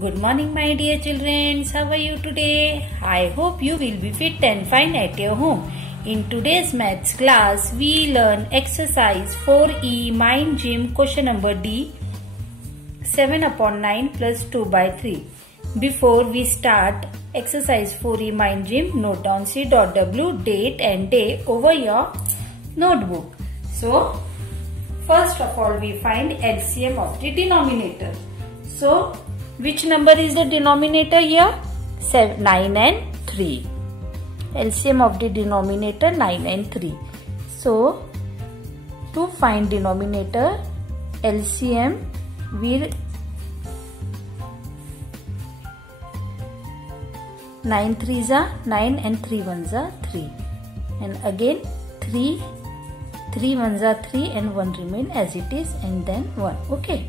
Good morning, my dear children. How are you today? I hope you will be fit and fine at your home. In today's maths class, we learn exercise 4E Mind Gym question number D 7/9 plus 2/3. Before we start exercise 4E Mind Gym, note down C.W date and day over your notebook. So, first of all, we find LCM of the denominator. So, which number is the denominator here? 9 and 3. LCM of the denominator 9 and 3. So, to find denominator LCM, we 9 3s are 9 and 3 1s are 3. And again 3 1s are 3 and 1 remain as it is, and then 1. Okay.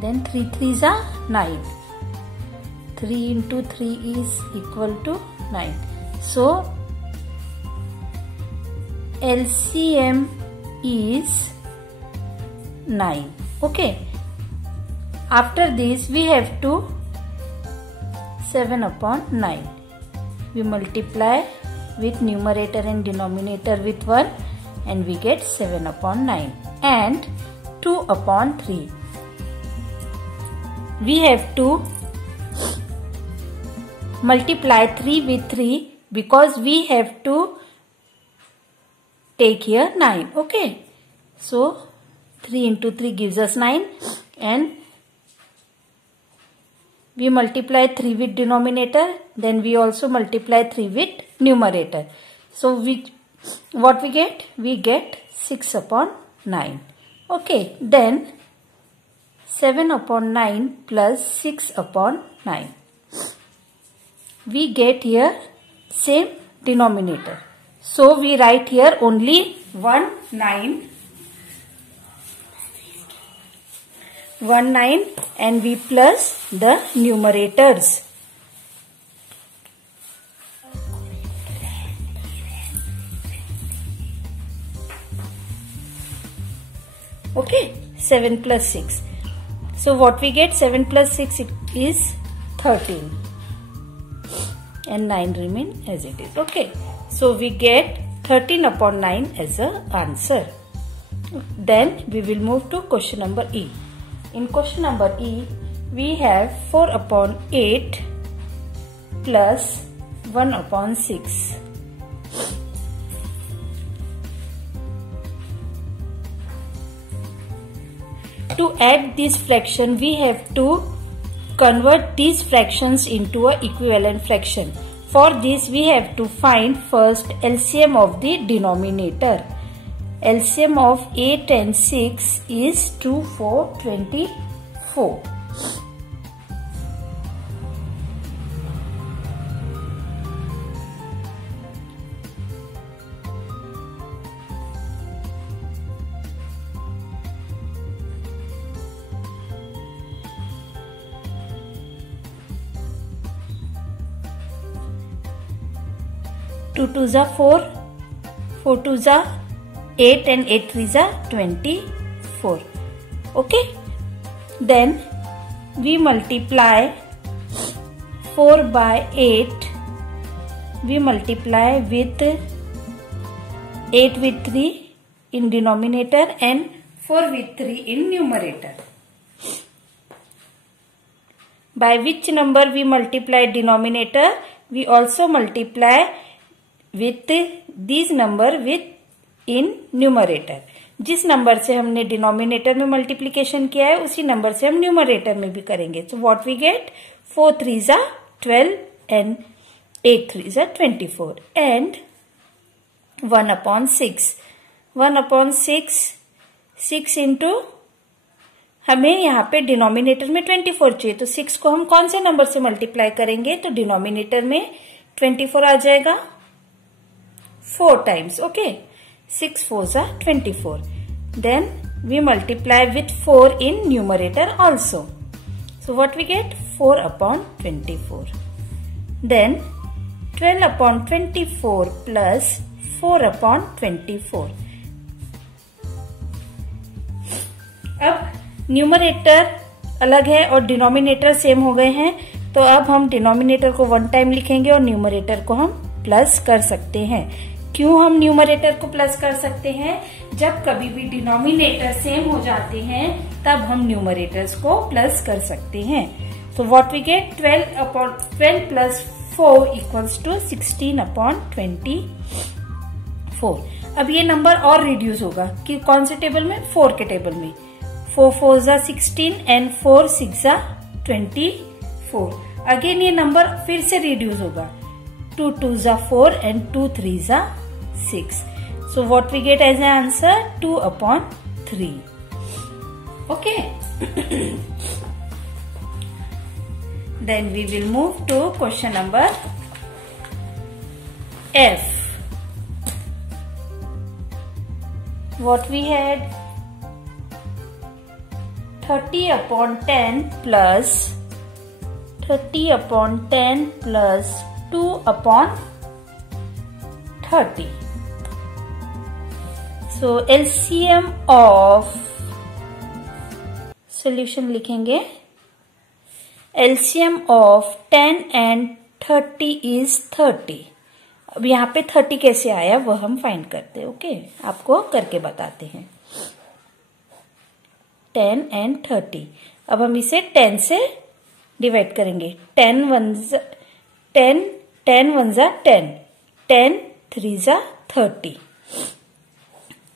Then 3 3s are 9. 3 into 3 is equal to 9. So, LCM is 9. Okay. After this, we have to 7/9. We multiply with numerator and denominator with 1 and we get 7/9 and 2/3. We have to multiply 3 with 3 because we have to take here 9. Okay. So, 3 into 3 gives us 9 and we multiply 3 with denominator, then we also multiply 3 with numerator. So, what we get? We get 6/9. Okay. Then 7/9 plus 6/9. We get here same denominator. So, we write here only 1 9 and we plus the numerators. Okay, 7 plus 6. So, what we get? 7 plus 6 is 13 and 9 remain as it is. Okay. So, we get 13/9 as a answer. Then, we will move to question number E. In question number E, we have 4/8 plus 1/6. To add this fraction, we have to convert these fractions into an equivalent fraction. For this, we have to find first LCM of the denominator. LCM of 8 and 6 is 2, 4, 24. Two 2s are 4, 4 2s are 8 and 8 3s are 24. Okay. Then we multiply 4 by 8. We multiply with 8 with 3 in denominator and 4 with 3 in numerator. By which number we multiply denominator? We also multiply with these number with in numerator. जिस number से हमने denominator में multiplication किया है उसी number से हम numerator में भी करेंगे. So what we get? 4 3s are 12 and 8 3s are 24 and 1/6. 1/6 6 into हमें यहाँ पे डिनोमिनेटर में 24 चाहिए, तो 6 को हम कौन से नंबर से मल्टीप्लाई करेंगे? तो डिनोमिनेटर में 24 आ जाएगा 4 times. Okay. 6 4s are 24. Then we multiply with 4 in numerator also. So what we get? 4/24. Then 12/24 plus 4/24. अब न्यूमरेटर अलग है और डिनोमिनेटर सेम हो गए हैं, तो अब हम डिनोमिनेटर को 1 टाइम लिखेंगे और न्यूमरेटर को हम प्लस कर सकते हैं। क्यों हम न्यूमरेटर को प्लस कर सकते हैं? जब कभी भी डिनोमिनेटर सेम हो जाते हैं तब हम न्यूमरेटर्स को प्लस कर सकते हैं। So what we get 12 plus 4 equals to 16/24। अब ये नंबर और रिड्यूस होगा कि कौन से टेबल में? 4 के टेबल में। 4 4 जा 16 एंड 4 6 जा 24। अगेन ये नंबर फिर से रिड्यूस होगा। 2 2 जा 4 एंड 2 3 जा 6। So what we get as an answer? 2/3। Okay. Then we will move to question number F. What we had? 30/10 plus 2/30. So LCM of solution लिखेंगे। LCM of 10 and 30 is 30। अब यहाँ पे 30 कैसे आया वो हम फाइंड करते हैं। ओके, आपको करके बताते हैं। 10 and 30। अब हम इसे 10 से डिवाइड करेंगे। 10 1 जा 10, 10 1 जा 10, 10 3 जा 30।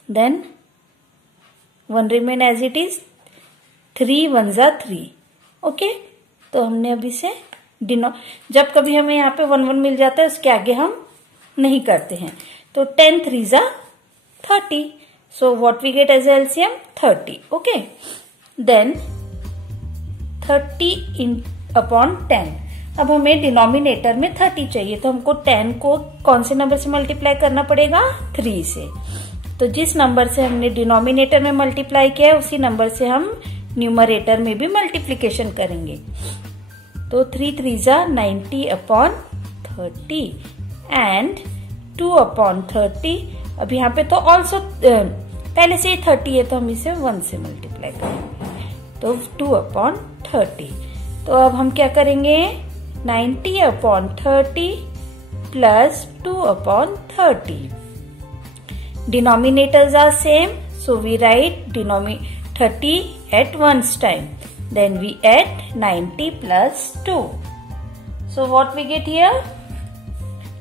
Then 1 remain as it is, 3 1 जा 3। ओके, तो हमने अभी से जब कभी हमें यहाँ पे 1 1 मिल जाता है उसके आगे हम नहीं करते हैं। तो 10 3 जा 30। So what we get as LCM? 30। Okay, then 30/10। अब हमें डिनोमिनेटर में 30 चाहिए, तो हमको 10 को कौन से नंबर से मल्टीप्लाई करना पड़ेगा? 3 से। तो जिस नंबर से हमने डिनोमिनेटर में मल्टीप्लाई किया है उसी नंबर से हम न्यूमरेटर में भी मल्टीप्लिकेशन करेंगे। तो 3 3 जा 90/30 एंड 2/30। अब यहाँ पे तो ऑल्सो पहले से ही 30 है तो हम इसे 1 से मल्टीप्लाई करेंगे, तो 2/30। तो अब हम क्या करेंगे? 90/30 plus 2/30। Denominators are same, so we write 30 at one's time. Then we add 90 plus 2. So what we get here?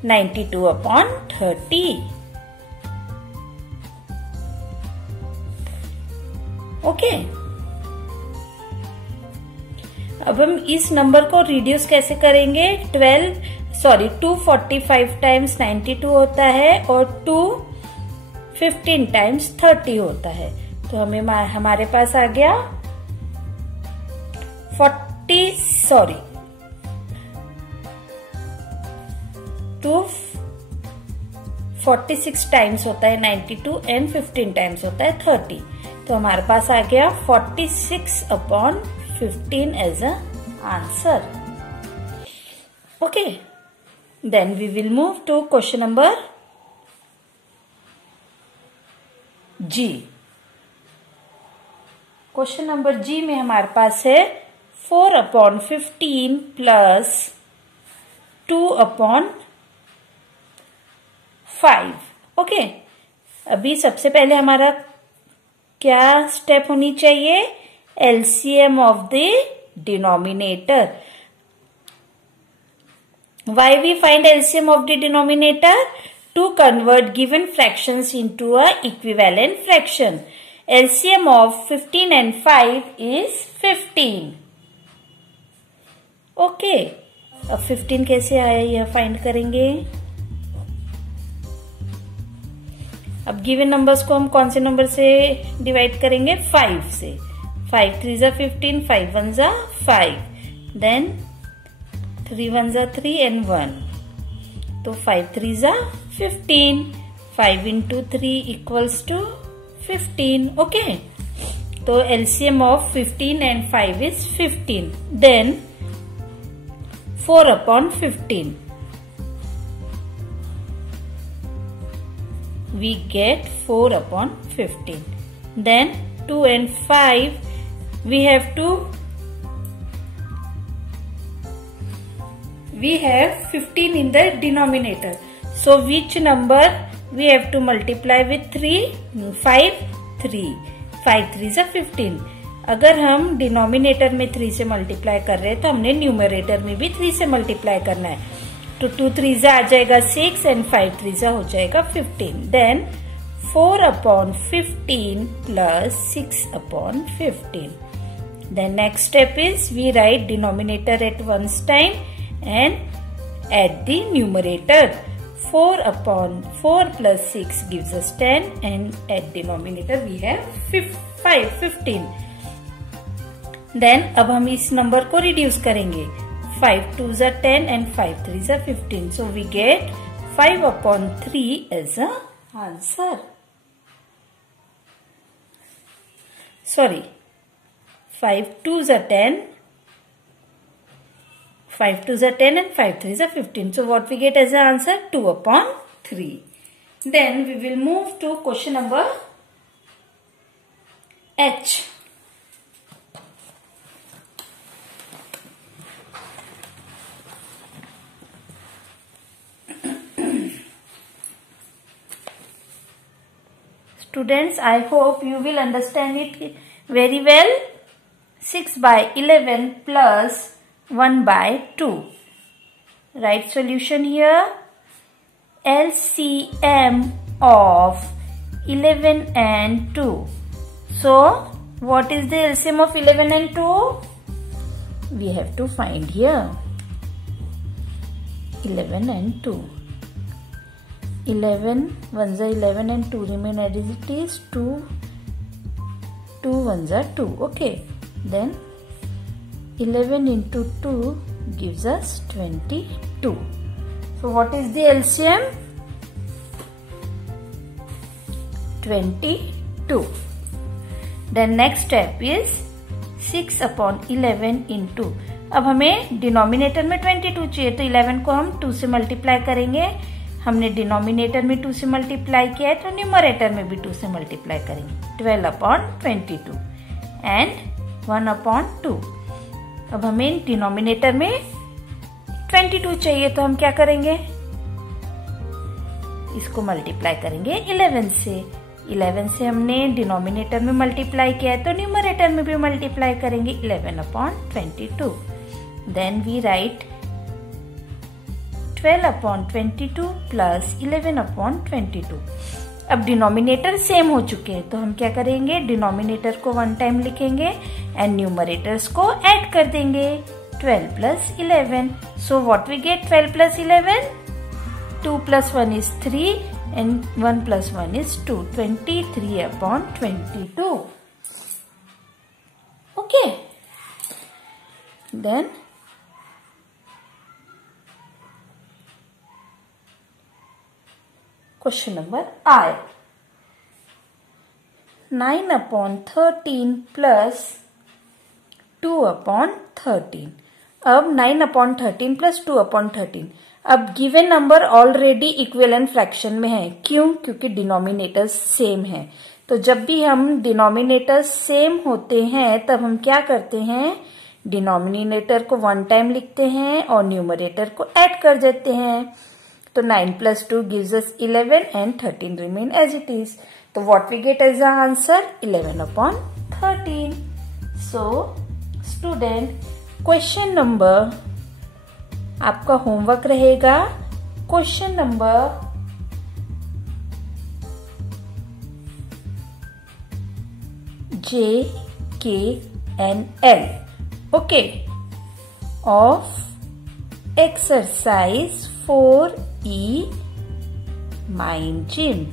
92/30. Okay. अब हम इस नंबर को रिड्यूस कैसे करेंगे? 245 टाइम्स 92 होता है और 215 टाइम्स 30 होता है। तो हमें हमारे पास आ गया 246 टाइम्स होता है 92 एंड 15 टाइम्स होता है 30। तो हमारे पास आ गया 46/15 as a answer. Okay, then we will move to question number जी। क्वेश्चन नंबर जी में हमारे पास है 4/15 प्लस 2/5। ओके, अभी सबसे पहले हमारा क्या स्टेप होनी चाहिए? LCM of the denominator. Why we find LCM of the denominator? To convert given fractions into a equivalent fraction. LCM of 15 and 5 is 15. Okay. अब 15 कैसे आया यह फाइंड करेंगे। अब गिवन नंबर्स को हम कौन से नंबर से डिवाइड करेंगे? 5 से। 5 3 जा 15, 5 1 जा 5, देन 3 1 जा 3 एंड 1, तो 5 3 जा 15, 5 into 3 equals to 15. ओके, तो LCM of 15 and 5 is 15. Then 4/15. We get 4/15. Then 2 and 5 we have to we have 15 in the denominator. So which number we have to multiply with 3? 5, 3. 5 3 is 15. अगर हम denominator में 3 से multiply कर रहे हैं तो हमने न्यूमरेटर में भी 3 से मल्टीप्लाई करना है. तो 2 3 आ जाएगा 6 एंड 5 3 हो जाएगा 15. Then 4 upon 15 plus 6 upon 15. Then next step is we write denominator at once time and add the numerator. 4 upon 4 plus 6 gives us 10 and at denominator we have 15. Then अब हम इस नंबर को रिड्यूस करेंगे. 5 2s are 10 and 5 3s are 15. So we get 5 upon 3 as a answer. Sorry. 5 2s are 10, 5 2s are 10 and 5 3s are 15. So what we get as an answer? 2 upon 3. Then we will move to question number H. Students, I hope you will understand it very well. 6 by 11 plus 1 by 2. Right solution here. LCM of 11 and 2. So, what is the LCM of 11 and 2? We have to find here. 11 and 2. 11 1s are 11 and 2 remain as it is. 2 1s are 2. Okay. Then 11 into 2 gives us 22. So what is the LCM? 22. Then next step is 6 upon 11 into. अब हमें denominator में 22 चाहिए तो 11 को हम 2 से multiply करेंगे. हमने डिनोमिनेटर में 2 से मल्टीप्लाई किया है तो न्यूमरेटर में भी 2 से मल्टीप्लाई करेंगे. 12 upon 22 एंड 1 upon 2. अब हमें डिनोमिनेटर में 22 चाहिए तो हम क्या करेंगे? इसको मल्टीप्लाई करेंगे 11 से. 11 से हमने डिनोमिनेटर में मल्टीप्लाई किया है तो न्यूमरेटर में भी मल्टीप्लाई करेंगे 11 upon 22. Then we write 12 upon 22 plus 11 upon 22. अब डिनोमिनेटर सेम हो चुके हैं तो हम क्या करेंगे? डिनोमिनेटर को 1 टाइम लिखेंगे एंड न्यूमरेटर्स को ऐड कर देंगे. 12 plus 11. So what we get? 12 plus 11? 2 plus 1 is 3 and 1 plus 1 is 2. 23 upon 22. Okay. Then question number I. 9 upon 13 plus 2 upon 13. अब 9 upon 13 plus 2 upon 13. अब given number already equivalent fraction में है. क्यों? क्योंकि denominators same है. तो जब भी हम डिनोमिनेटर्स सेम होते हैं तब हम क्या करते हैं? डिनोमिनेटर को 1 टाइम लिखते हैं और न्यूमरेटर को ऐड कर देते हैं. तो 9 plus 2 gives us 11 and 13 remain as it is. So what we get as the answer? 11 upon 13. So student, question number आपका होमवर्क रहेगा. Question number JKNL. Okay. Of exercise 4E mind gym.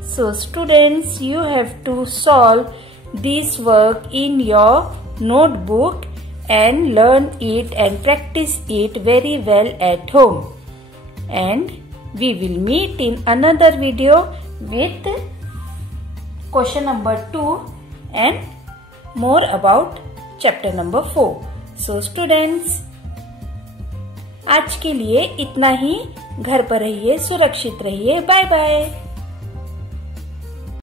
So students, you have to solve this work in your notebook and learn it and practice it very well at home. And we will meet in another video with question number 2 and more about chapter number 4. So students, आज के लिए इतना ही. घर पर रहिए, सुरक्षित रहिए. Bye bye.